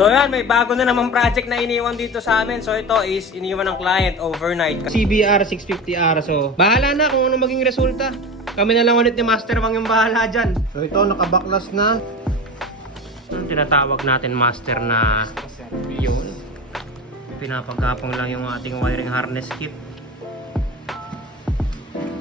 So yan, may bago na namang project na iniwan dito sa amin. So ito is iniwan ng client overnight. CBR 650R. So bahala na kung ano maging resulta. Kami na lang ulit ni Master Wang yung bahala dyan. So ito, nakabaklas na. Ang tinatawag natin Master na yun. Pinapagkapong lang yung ating wiring harness kit.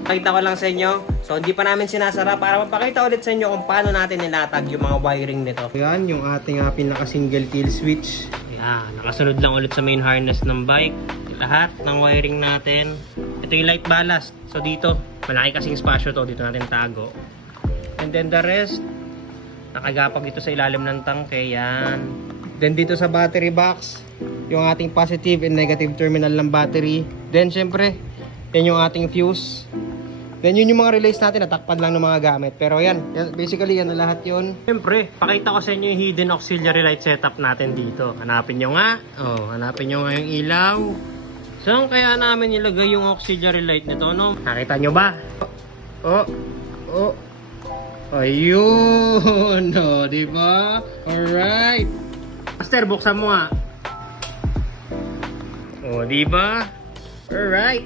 Pakita ko lang sa inyo. So hindi pa namin sinasara para mapakita ulit sa inyo kung paano natin nilatag yung mga wiring nito. Yan yung ating pinaka single kill switch. Yan, nakasunod lang ulit sa main harness ng bike. Lahat ng wiring natin. Ito yung light ballast. So dito, malaki kasing spasyo to. Dito natin tago. And then the rest, nakagapag dito sa ilalim ng tangke. Yan. Then dito sa battery box, yung ating positive and negative terminal ng battery. Then syempre, yan yung ating fuse. Then yun yung mga relays natin, natakpan lang ng mga gamit. Pero yan basically yan na lahat yun. Siyempre, pakita ko sa inyo yung hidden auxiliary light setup natin dito. Hanapin nyo nga. Hanapin nyo nga yung ilaw. Saan kaya namin ilagay yung auxiliary light nito, no? Nakita nyo ba? Ayun, diba? Alright. Master, buksan mo nga. Diba? Alright.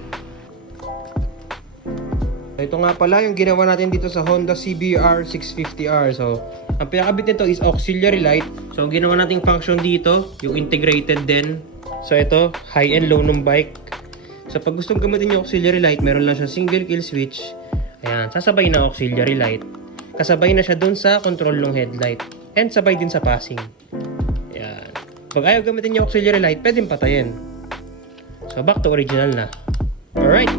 Ito nga pala yung ginawa natin dito sa Honda CBR 650R. So, ang pinakabit nito is auxiliary light. So, ang ginawa nating function dito, yung integrated din. So, ito, high and low ng bike. So, pag gustong gamitin yung auxiliary light, meron lang siyang single kill switch. Ayan, sasabay na auxiliary light. Kasabay na siya dun sa control ng headlight. And sabay din sa passing. Ayan. Pag ayaw gamitin yung auxiliary light, pwedeng patayin. So, back to original na. Alright.